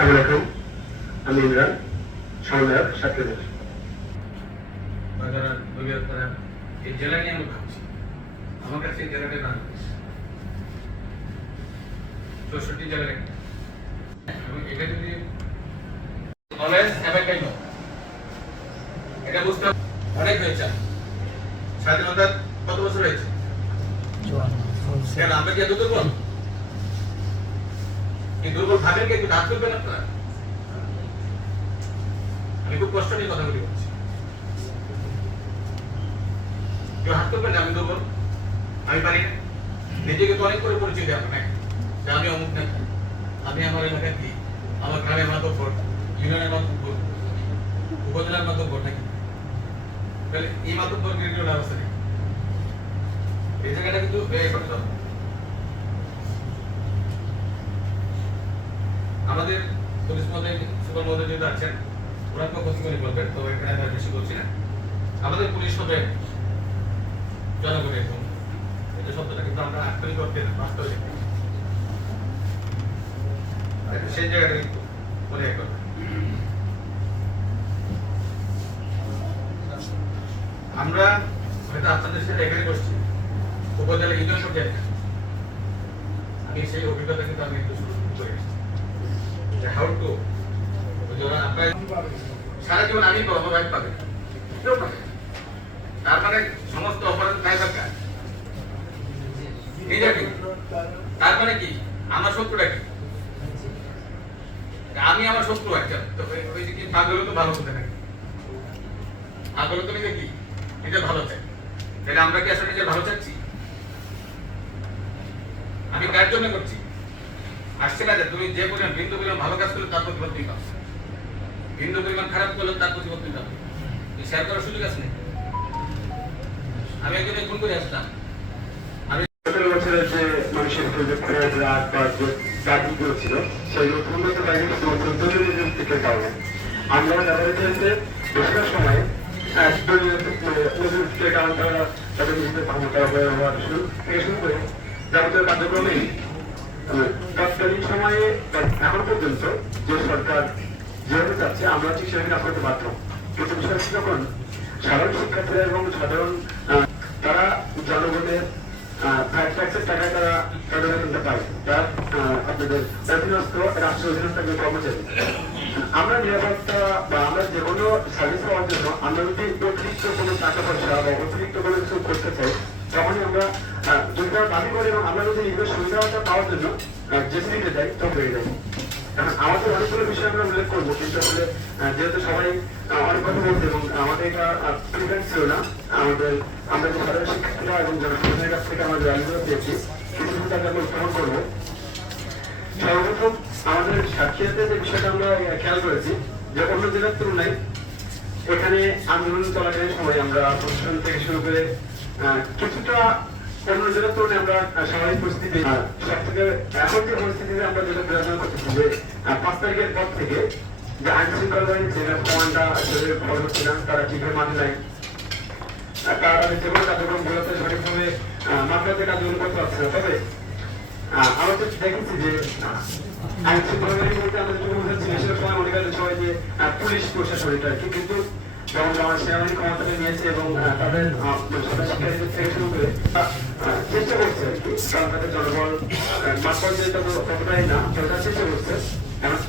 আসসালামু আমি ইমরান সমন্বয়ক ছাত্রদের এই জেলা নিয়ে আমি ভাবছি আমার কাছে এই জেলাটা না 64 জেলার একটা এবং এটা যদি কলেজ হ্যাভ কেন এটা বুঝতে অনেক হয়েছে স্বাধীনতা কত বছর হয়েছে কেন আমরা কি এত দুর্বল এই দুর্বল ভাবেন কি একটু হাত তুলবেন আপনারা আমি খুব কষ্ট নিয়ে কথাগুলি বলছি কেউ হাত তুলবেন আমি দুর্বল আমি পারি না নিজেকে তো অনেক করে পরিচয় দেওয়া না যে আমি অমুক না আমি আমার এলাকায় কি আমার গ্রামের মাতব্বর ইউনিয়নের মাতব্বর উপজেলার মাতব্বর নাকি তাহলে এই মাতব্বর নির্ণয় ব্যবস্থা নেই এই জায়গাটা কিন্তু করতে হবে আমাদের পুলিশ মহোদয় সুপার মহোদয় যেহেতু আছেন ওরা তো ক্ষতি করে বলবেন তো এখানে আমি বেশি বলছি না আমাদের পুলিশ হবে জনগণের এটা শব্দটা কিন্তু আমরা আক্ষরিক করতে বাস্তবে সেই জায়গাটা কিন্তু মনে রাখবেন আমরা হয়তো আপনাদের সাথে এখানে বসছি উপজেলা ইউনিয়ন পর্যায়ে আমি সেই অভিজ্ঞতা কিন্তু আমি একটু শুরু করে এসেছি হাউ টু সারা জীবন আমি পাবো ভাই পাবে কেউ পাবে তার মানে সমস্ত অপরাধ তাই দরকার নিজেকে তার মানে কি আমার শত্রুটা কি আমি আমার শত্রু একটা তো ওই যে কি পাগল তো ভালো হতে নাকি পাগল তো নিজে কি নিজে ভালো চাই তাহলে আমরা কি আসলে নিজে ভালো চাচ্ছি আমি কার জন্য করছি আসছে না যে তুমি যে পরিমাণ বিন্দু পরিমাণ ভালো কাজ করলে তার প্রতিফল তুমি পাবে বিন্দু পরিমাণ খারাপ করলে তার প্রতিফল তুমি পাবে এই শেয়ার করার সুযোগ আছে না আমি একজনে ফোন করে আসলাম আমি 17 বছরের যে মানুষের প্রজেক্ট রাত বা দাবিগুলো ছিল সেগুলো উন্নত দাবি থেকে কারণে আমরা ব্যবহৃত বেশিরভাগ সময় কারণ তারা তাদের নিজেদের ক্ষমতা ব্যবহার থেকে শুরু করে যাবতীয় কার্যক্রমে তৎকালীন সময়ে এখন পর্যন্ত যে সরকার যেভাবে চাচ্ছে আমরা ঠিক সেভাবে কাজ করতে বাধ্য কিন্তু বিষয় যখন সাধারণ শিক্ষার্থীরা এবং সাধারণ তারা জনগণের ট্যাক্সের টাকায় তারা তাদের বেতনটা পায় তার আপনাদের অধীনস্থ রাষ্ট্র অধীনস্থ কর্মচারী আমরা নিরাপত্তা বা আমরা যে কোনো সার্ভিস পাওয়ার জন্য আমরা যদি অতিরিক্ত কোনো টাকা পয়সা বা অতিরিক্ত কোনো কিছু করতে চাই তখনই আমরা যদি তারা দাবি করি এবং আমরা যদি নিজের সুবিধাটা পাওয়ার জন্য যে শ্রেণীতে যাই তখন বেড়ে যাই এখন আমাদের অনেকগুলো বিষয় আমরা উল্লেখ করবো কিন্তু আসলে যেহেতু সবাই অনেক কথা বলছে এবং আমাদের এটা প্রিফারেন্স ছিল না আমাদের আমরা যে সাধারণ শিক্ষার্থীরা এবং জনসাধারণের কাছ থেকে আমরা র্যালিগুলো পেয়েছি কিছু কিছু তাকে আমরা উত্থাপন করবো সর্বপ্রথম আমাদের সাক্ষীতে যে বিষয়টা আমরা খেয়াল করেছি যে অন্য জেলার তুলনায় এখানে আন্দোলন চলাকালীন সময় আমরা প্রশাসন থেকে শুরু করে কিছুটা অন্য জেলার তুলনায় আমরা স্বাভাবিক পরিস্থিতি সব থেকে এখন যে পরিস্থিতিতে আমরা যেটা বিবেচনা করতেছি যে 5 তারিখের পর থেকে যে আইন শৃঙ্খলা বাহিনীর যে কমান্ডা খবর ছিলেন তারা ঠিকভাবে মানে নাই তারা যে কোনো কার্যক্রমগুলোতে সঠিকভাবে মাত্রাতে কার্যক্রম করতে পারছে না তবে আমরা তো দেখেছি যে আইন শৃঙ্খলা বাহিনী বলতে আমরা যেটুকু বুঝেছি বেশিরভাগ সময় মনে করেন সবাই যে পুলিশ প্রশাসন এটা কি কিন্তু যখন আমার সেনাবাহিনী ক্ষমতাটা নিয়েছে এবং তাদের শিক্ষার্থীদের থেকে শুরু করে চেষ্টা করছে আর কি কারণ তাদের জনবল মাঠ পর্যায়ে ততটাই না সেটা চেষ্টা করছে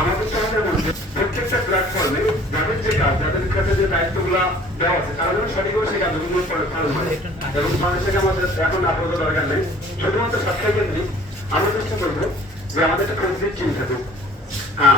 আমাদের সমাজের মধ্যে প্রত্যেকটা প্ল্যাটফর্মে যাদের যে কাজ যাদের কাছে যে দায়িত্বগুলো দেওয়া আছে তারা যেন সঠিকভাবে সেই কাজগুলো পালন করে এবং মানুষকে আমাদের এখন আপাতত দরকার নেই শুধুমাত্র সাক্ষাৎ কেন্দ্রিক আমরা চেষ্টা করবো যে আমাদের একটা কনসেপ্ট চিন্তা থাকুক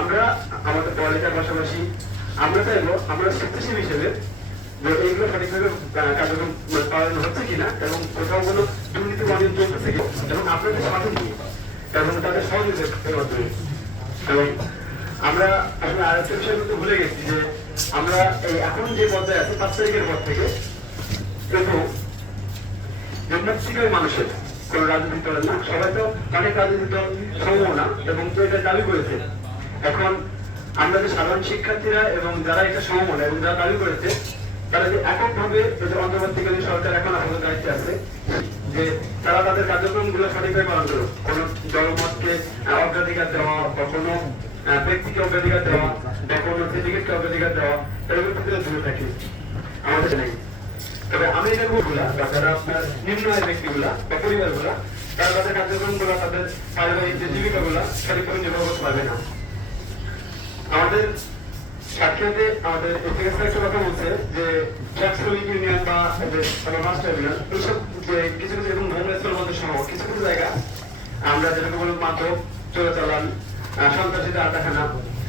আমরা আমাদের পড়ালেখার পাশাপাশি আমরা চাইবো আমরা স্বেচ্ছাসেবী হিসেবে যে এইগুলো সঠিকভাবে কার্যক্রম পালন হচ্ছে কিনা এবং কোথাও কোনো দুর্নীতি বাণিজ্য চলতেছে কিনা এবং আপনাদের সাথে নিয়ে এবং তাদের সহযোগিতার মাধ্যমে এবং আমরা আসলে আরেকটা বিষয় কিন্তু ভুলে গেছি যে আমরা এই এখন যে পর্যায়ে আছি 5 তারিখের পর থেকে প্রথম প্রত্যেকের মানুষের কোন রাজনৈতিক দলের না সবাই তো অনেক রাজনৈতিক দল সম্ভব না এবং তো এটা দাবি করেছে এখন আমরা যে সাধারণ শিক্ষার্থীরা এবং যারা এটা সমমনা এবং যারা দাবি করেছে তারা যে এককভাবে অন্তর্বর্তীকালীন সরকার এখন আমাদের দায়িত্বে আছে যে তারা তাদের কার্যক্রমগুলো সঠিকভাবে পালন করুক কোন জনমতকে অগ্রাধিকার দেওয়া বা কোনো ব্যক্তিকে অগ্রাধিকার দেওয়া বা কোনো সিন্ডিকেটকে অগ্রাধিকার দেওয়া এরকম থেকে দূরে থাকি আমাদের নেই। তবে আমি এটা বলগুলা যারা আপনার নিম্ন আয়ের ব্যক্তিগুলা বা পরিবারগুলা তারা তাদের কার্যক্রমগুলো তাদের পারিবারিক যে জীবিকাগুলা সঠিকভাবে নির্বাহ করতে পারবে না। আমাদের সাক্ষীতে আমাদের এসএস একটা কথা বলছে যে ট্যাক্স রুলিং ইউনিয়ন বা মাস্টার ইউনিয়ন এইসব যে কিছু কিছু এরকম হোমলেসের মধ্যে সহ কিছু কিছু জায়গা আমরা যেরকম বলুন মাদক চোরাচালান সন্ত্রাসীদের আড্ডাখানা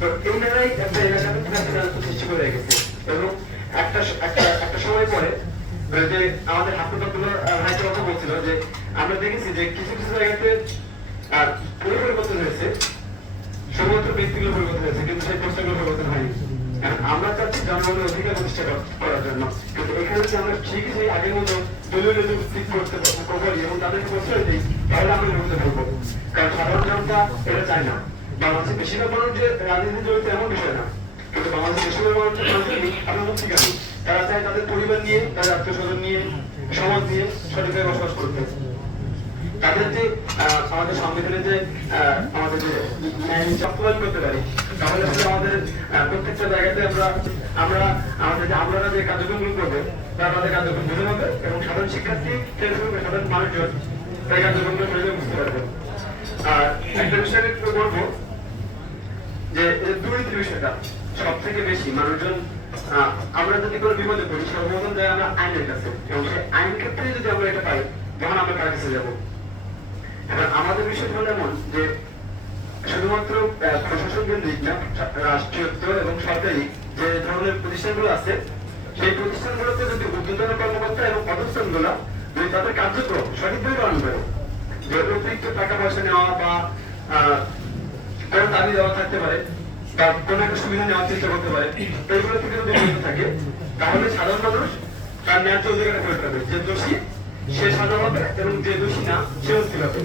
তো এই জায়গায় একটা এলাকাতে সৃষ্টি করে রেখেছে এবং একটা একটা একটা সময় পরে যে আমাদের হাসপাতালগুলো ভাইকে কথা বলছিল যে আমরা দেখেছি যে কিছু কিছু জায়গাতে পরিবর্তন হয়েছে, শুধুমাত্র ব্যক্তিগুলো পরিবর্তন হয়েছে কিন্তু সেই প্রশ্নগুলো পরিবর্তন হয়নি। আমরা চাচ্ছি জনগণের অধিকার প্রতিষ্ঠা করার জন্য, কিন্তু এখানে যদি আমরা ঠিকই সেই আগের মতো দলীয় নেতৃত্ব ঠিক করতে পারি এবং তাদেরকে প্রশ্রয় দিই তাহলে আমরা এগোতে পারবো। কারণ সাধারণ জনতা এটা চায় না। বাংলাদেশের বেশিরভাগ মানুষ যে রাজনীতি জড়িত এমন বিষয় না, কিন্তু বাংলাদেশের বেশিরভাগ মানুষের আমরা বলছি কেন তারা চায় তাদের পরিবার নিয়ে তাদের আত্মীয় স্বজন নিয়ে সমাজ নিয়ে সঠিকভাবে বসবাস করতে। তাদের যে আমাদের সংবিধানে যে আমাদের যে বাস্তবায়ন করতে পারি তাহলে আমাদের প্রত্যেকটা জায়গাতে আমরা আমাদের যে আমরা যে কার্যক্রমগুলো করবো তারা তাদের কার্যক্রম বুঝে হবে এবং সাধারণ শিক্ষার্থী সাধারণ মানুষজন তাই কার্যক্রমগুলো সহজে বুঝতে পারবে। আর একটা বিষয় একটু বলবো যে দুর্নীতির বিষয়টা সব থেকে বেশি মানুষজন আমরা যদি কোনো বিপদে পড়ি সর্বপ্রথম যায় আমরা আইনের কাছে এবং সেই আইন ক্ষেত্রে যদি আমরা এটা পাই তখন আমরা কার কাছে যাবো। এবার আমাদের বিষয় হলো এমন যে শুধুমাত্র প্রশাসন কেন্দ্রিক না, রাষ্ট্রীয় এবং সরকারি যে ধরনের প্রতিষ্ঠানগুলো আছে সেই প্রতিষ্ঠানগুলোতে যদি ঊর্ধ্বতন কর্মকর্তা এবং প্রতিষ্ঠানগুলো যদি তাদের কার্যক্রম সঠিকভাবে পালন করে, যে অতিরিক্ত টাকা পয়সা নেওয়া বা কোনো দাবি দেওয়া থাকতে পারে বা কোনো একটা সুবিধা নেওয়ার চেষ্টা করতে পারে, এইগুলো থেকে যদি বিরত থাকে তাহলে সাধারণ মানুষ তার ন্যায্য অধিকার প্রয়োগ করবে। যে দোষী সে সাজা হবে এবং যে দোষী না সে মুক্তি পাবে।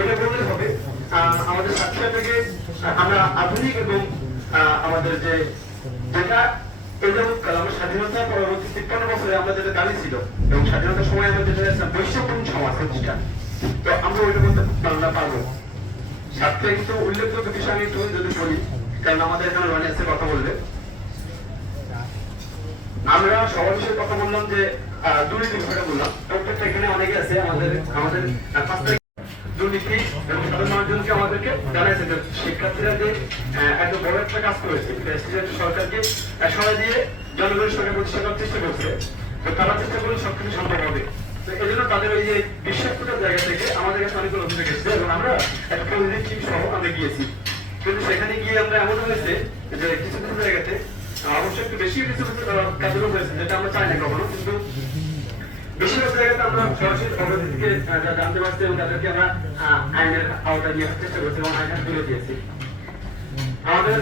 এটা বললে হবে আমাদের স্বাস্থ্যটাকে আমরা আধুনিক এবং আমাদের যে যেটা এই যাবৎকাল আমরা স্বাধীনতা পরবর্তী ৫৩ বছরে আমরা যেটা দাবি ছিল এবং স্বাধীনতার সময় আমরা যেটা বৈষম্যপূর্ণ সমাজ প্রতিষ্ঠা, তো আমরা ওইটা করতে আমরা পারবো। সাথে কিছু উল্লেখযোগ্য বিষয় আমি যদি বলি, কারণ আমাদের এখানে রনি আছে কথা বললে, আমরা সবার বিষয়ে কথা বললাম যে দুর্নীতি বিষয়টা বললাম, প্রত্যেকটা এখানে অনেকে আছে আমাদের দুর্নীতি এবং সাধারণ মানুষজনকে আমাদেরকে জানাইছে যে শিক্ষার্থীরা যে এত বড় একটা কাজ করেছে সরকারকে সরাই দিয়ে জনগণের সঙ্গে প্রতিষ্ঠা করার চেষ্টা করছে, তো তারা চেষ্টা করলে সবকিছু সম্ভব হবে। তো এই জন্য তাদের ওই যে বিশ্বাসটার জায়গা থেকে আমাদের কাছে অনেকগুলো অভিযোগ এসেছে এবং আমরা একটা পজিটিভ টিম সহ আমরা গিয়েছি, কিন্তু সেখানে গিয়ে আমরা এমন হয়েছে যে কিছু কিছু জায়গাতে অবশ্যই একটু বেশি কিছু কার্যক্রম হয়েছে যেটা আমরা চাই না কখনো, কিন্তু বেশিরভাগ জায়গাতে আমরা সরাসরি অগ্রগতিকে জানতে পারছি এবং তাদেরকে আমরা আইনের আওতায় নিয়ে চেষ্টা করছি এবং আইন তুলে দিয়েছি। আমাদের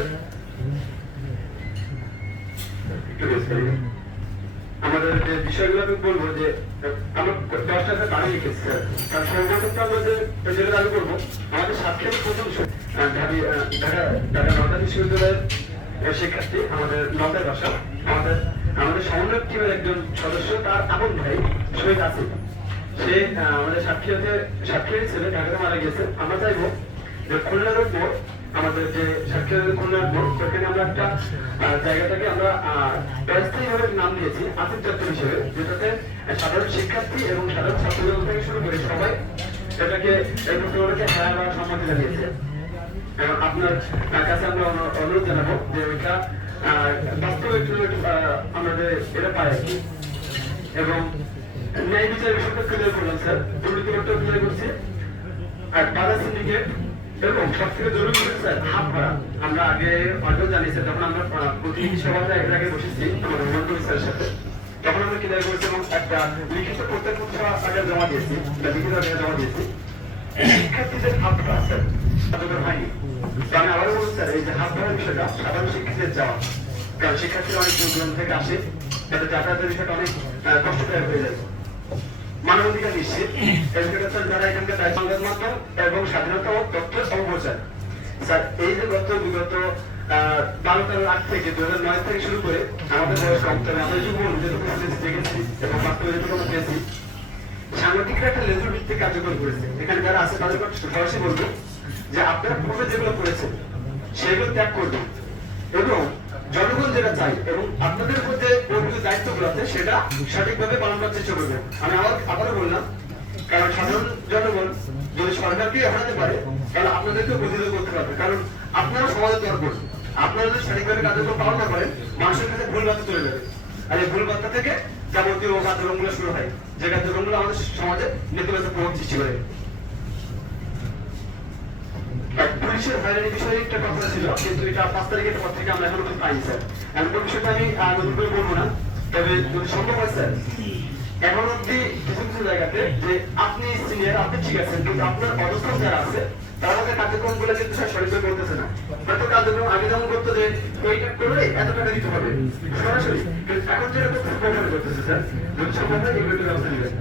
আমাদের যে বিষয়গুলো আমি বলবো যে আমরা 10টা দাবি লিখেছি স্যার, কারণ সর্বপ্রথম আমরা যেটা দাবি করবো আমাদের সাক্ষের প্রথম ঢাকা নটা বিশ্ববিদ্যালয়ের শিক্ষার্থী আমাদের নটার বাসা আমাদের সমন্বয় টিমের একজন সদস্য তার আপন ভাই শহীদ আসিফ, সে আমাদের সাক্ষীর ছেলে ঢাকাতে মারা গেছে। আমরা চাইবো যে খুলনার উপর আমাদের যে সাক্ষীর খুলনার উপর সেখানে আমরা একটা জায়গাটাকে আমরা ব্যবস্থায়ীভাবে নাম দিয়েছি আসিফ চত্বর হিসেবে, যেটাতে সাধারণ শিক্ষার্থী এবং সাধারণ ছাত্রজীবন থেকে শুরু করে সবাই এটাকে এই প্রশ্নগুলোকে হ্যাঁ বা সম্মতি জানিয়েছে। এবং আপনার কাছে আমরা অনুরোধ জানাবো যে ওইটা বাস্তবে আমরা যে এটা পাই আর কি, এবং ন্যায় বিচার বিষয়টা ক্লিয়ার করলাম স্যার, দুর্নীতি ক্লিয়ার করছি। আর বাধা সিন্ডিকেট এবং সব থেকে জরুরি স্যার হাত ভাড়া, আমরা আগেও জানিয়েছি যখন আমরা প্রতিনিধি সভাতে এর আগে বসেছি আমাদের মন্ত্রী স্যারের সাথে, তখন আমরা ক্লিয়ার করেছি এবং একটা লিখিত প্রত্যেক আগে জমা দিয়েছি, লিখিত আগে জমা দিয়েছি। শিক্ষার্থীদের হাত ভাড়া স্যার তাদের হয়নি, আমি আবারও বলছি স্যার এই যে হাত ধরার বিষয়টা সাধারণ শিক্ষার্থীদের যাওয়া, কারণ শিক্ষার্থীরা অনেক দূর থেকে আসে, তাদের যাতায়াতের বিষয়টা অনেক কষ্টদায়ক হয়ে যায়। মানবাধিকার নিশ্চিত এডুকেটর যারা এখানকার সংবাদ মাধ্যম এবং স্বাধীনতা ও তথ্য অপপ্রচার স্যার, এই যে বিগত 12-13 থেকে 2009 থেকে শুরু করে আমাদের বয়স কম, তবে আমরা যুব যেটুকু দেখেছি এবং বাস্তবে যেটুকু আমরা পেয়েছি, সাংবাদিকরা একটা লেজুর ভিত্তিক কার্যক্রম করেছে। এখানে যারা আছে তাদের সরাসরি বলবো যে আপনারা পূর্বে যেগুলো করেছেন সে সেগুলো ত্যাগ করবেন এবং জনগণ যেটা চাই এবং আপনাদের মধ্যে যে দায়িত্বগুলো আছে সেটা সঠিকভাবে পালন করার চেষ্টা করবেন। আমি আবারও বললাম, কারণ সাধারণ জনগণ যদি সরকারকে হারাতে পারে তাহলে আপনাদেরকেও প্রতিরোধ করতে পারবে, কারণ আপনারা সমাজের দরকার। আপনারা যদি সঠিকভাবে কার্যক্রম পালন না করেন মানুষের কাছে ভুল বার্তা চলে যাবে, আর এই ভুল বার্তা থেকে যাবতীয় কার্যক্রমগুলো শুরু হয়, যে কার্যক্রমগুলো আমাদের সমাজে নেতিবাচক প্রভাব সৃষ্টি করে। পুলিশের হয়রানির বিষয়ে একটা কথা ছিল, কিন্তু এটা 5 তারিখের পর থেকে আমরা এখনো পাইনি স্যার। এমন বিষয়টা আমি নতুন করে বলবো না, তবে যদি সম্ভব হয় স্যার, এখন অব্দি কিছু কিছু জায়গাতে যে আপনি সিনিয়র, আপনি ঠিক আছেন, কিন্তু আপনার অবস্থান যারা আছে তারা আমাদের কার্যক্রমগুলো কিন্তু স্যার সঠিকভাবে করতেছে না। হয়তো কার্যক্রম আগে যেমন করতো যে এইটা করলে এত টাকা দিতে হবে সরাসরি, কিন্তু এখন যেটা করতেছে স্যার, যদি সম্ভব হয় এগুলো ব্যবস্থা নেবেন।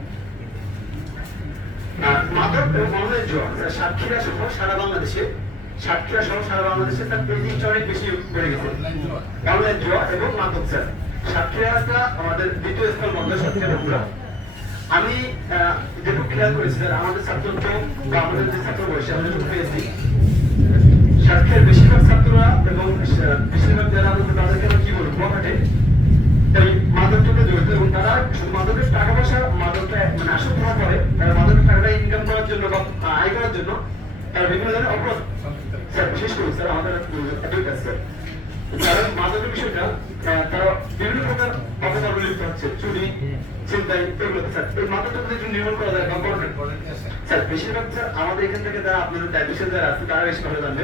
মাদক এবং অনলাইন জুয়া সাতক্ষীরা সহ সারা বাংলাদেশে তার এই জিনিসটা অনেক বেশি বেড়ে গেছে। অনলাইন জুয়া এবং মাদক স্যার সাতক্ষীরাটা আমাদের দ্বিতীয় স্থল বন্ধ, সাতক্ষীরা বগুড়া। আমি যেটুকু খেয়াল করেছি স্যার, আমাদের ছাত্র বা আমাদের যে ছাত্র বয়সে আমরা যেটুকু পেয়েছি, সাতক্ষীরার বেশিরভাগ ছাত্ররা এবং বেশিরভাগ যারা আমাদের তাদেরকে আমরা কি বলবো কুয়াকাটে এই মাদকটাকে জড়িত, এবং তারা শুধু মাদকের টাকা পয়সা মাদকটা মানে আসক্ত হওয়ার পরে তারা মাদকের টাকাটা ইনকাম করার জন্য বা আয় করার জন্য তারা বিভিন্ন ধরনের অপরাধ স্যার, বিশেষ করে স্যার আমাদের একই কাজ স্যার, কারণ মাদকের বিষয়টা তারা বিভিন্ন প্রকার অপকর্মে লিপ্ত হচ্ছে, চুরি চিন্তায় এগুলোতে স্যার। এই মাদকটা যদি একটু নির্মূল করা যায় বা করা স্যার, বেশিরভাগ স্যার আমাদের এখান থেকে যারা আপনাদের দায়িত্বশীল যারা আছে তারা বেশি ভালো জানবে।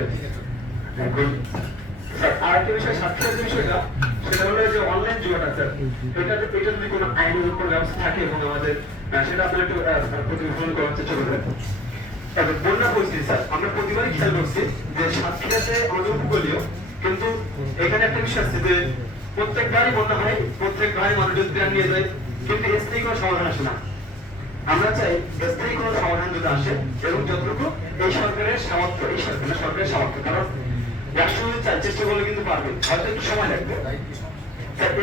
স্যার আরেকটা বিষয়, সাক্ষীর বিষয়টা সেটা হলো যে অনলাইন জুয়াটা স্যার, এটা যদি কোনো আইনের উপর ব্যবস্থা থাকে এবং আমাদের সেটা আপনার একটু প্রতিফলন করার চেষ্টা করবেন। বন্যা পরিস্থিতি স্যার, আমরা প্রতিবারই খেয়াল করছি যে সাতক্ষীরাতে আমাদের উপকূলীয়, কিন্তু এখানে একটা বিষয় আছে যে প্রত্যেকবারই বন্যা হয়, প্রত্যেকবারই মানুষের প্রাণ নিয়ে যায়, কিন্তু স্থায়ী কোনো সমাধান আসে না। আমরা চাই স্থায়ী কোনো সমাধান যদি আসে, এবং যতটুকু এই সরকারের সামর্থ্য, এই সরকারের সামর্থ্য, কারণ রাষ্ট্র যদি চাই চেষ্টা করলে কিন্তু পারবে, হয়তো একটু সময় লাগবে।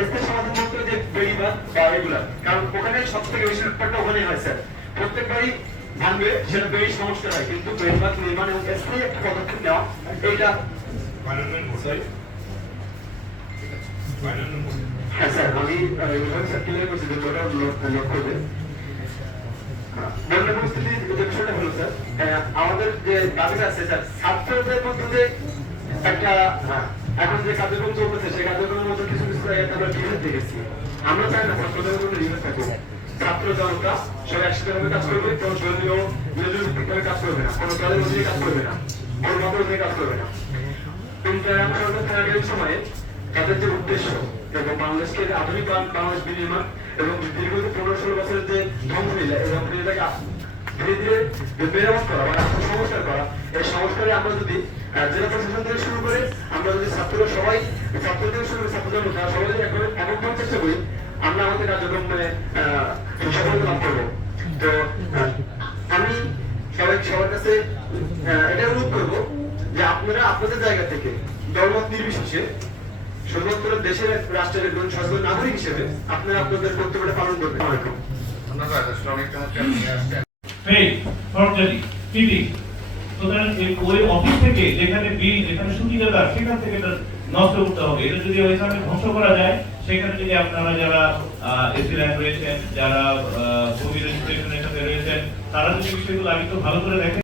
স্থায়ী সমাধান বলতে যে বেড়িবাঁধ বা এগুলা, কারণ ওখানে সব থেকে বেশি ব্যাপারটা ওখানেই হয় স্যার, প্রত্যেকবারই ভাঙবে সেটা বেড়ি সমস্যা হয়, কিন্তু বেড়িবাঁধ নির্মাণ এবং স্থায়ী একটা পদক্ষেপ নেওয়া এইটা। হ্যাঁ স্যার, আমি ক্লিয়ার করছি যে ওটা লক্ষ্য করবে। বন্যা পরিস্থিতির যে বিষয়টা হলো স্যার, আমাদের যে দাবিটা আছে স্যার, ছাত্রদের মধ্যে যে একটা এখন যে কার্যক্রম চলতেছে সেই কার্যক্রমের মধ্যে কিছু কিছু জায়গায় আমরা ডিফেন্স দেখেছি। আমরা চাই না ছাত্রদের মধ্যে ডিফেন্স থাকুক, ছাত্র জনতা সবাই একসাথে ভাবে কাজ করবে, কোনো দলীয় ভাবে কাজ করবে না, কোনো দলের মধ্যে কাজ করবে না, কোনো মতের মধ্যে কাজ করবে না। কিন্তু সরকার থাকাকালীন সময়ে তাদের যে উদ্দেশ্য এবং বাংলাদেশকে আধুনিক বাংলাদেশ বিনির্মাণ এবং দীর্ঘ 15-16 বছরের যে ধ্বংসলীলা, এই ধ্বংসলীলাকে ধীরে ধীরে মেরামত করা বা সংস্কার করা, এই সংস্কারে আমরা যদি জেলা প্রশাসন থেকে শুরু করে আমরা যদি ছাত্ররা সবাই, ছাত্র থেকে শুরু করে ছাত্রদের মধ্যে সবাই যদি একত্র চেষ্টা করি, আমরা আমাদের কার্যক্রম সফলতা লাভ করবো। তো আমি সবার কাছে এটা অনুরোধ করবো যে আপনারা আপনাদের জায়গা থেকে দলমত নির্বিশেষে শুধুমাত্র দেশের রাষ্ট্রের একজন সচেতন নাগরিক হিসেবে আপনারা আপনাদের কর্তব্যটা পালন করবেন। ওই অফিস থেকে যেখানে বিল, যেখানে সুবিধাদার, সেখান থেকে নষ্ট করতে হবে। এটা যদি ওইখানে ধ্বংস করা যায়, সেখানে যদি আপনারা যারা এসিল্যান্ড রয়েছেন, যারা কোভিড রেজিস্ট্রেশনের সাথে রয়েছেন, তারা যদি বিষয়গুলো আগে তো ভালো করে দেখেন।